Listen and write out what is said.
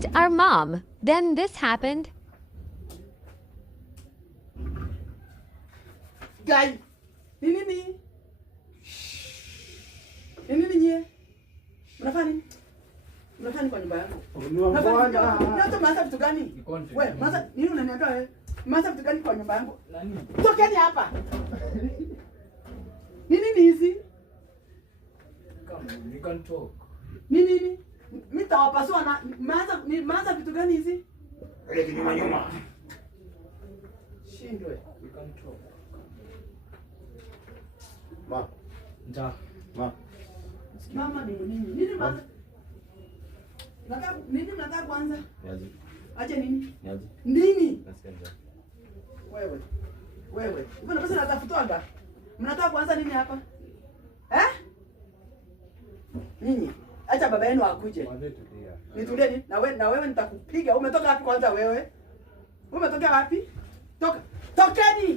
pranked our mom. Then this happened. Guy, nini? Nini nyie? Mnafanya nini? Mnafanya nini kwa nyumba yangu? Unataka maana vitu gani? Wewe, maana nini unaniambia wewe? Maana vitu gani kwa nyumba yangu? Nani? Tokeni hapa. Nini hizi? Come, we can talk. Nini? Mtawapasua na maana vitu gani hizi? Ile kinyuma nyuma. Shindwe. We can talk. Ma. Nja. Ma. Mama ni nini? Nini maana? Nini mnataka kwanza? Niaje. Acha nini? Niaje. Nini? Nasikia njaa. Wewe. Mbona pesa natafutwaga? Mnataka kwanza nini hapa? Nini? Acha baba yenu akuje. Nitulie ni? Na wewe nitakupiga. Umetoka wapi kwanza wewe? Umetoka wapi? Tokeni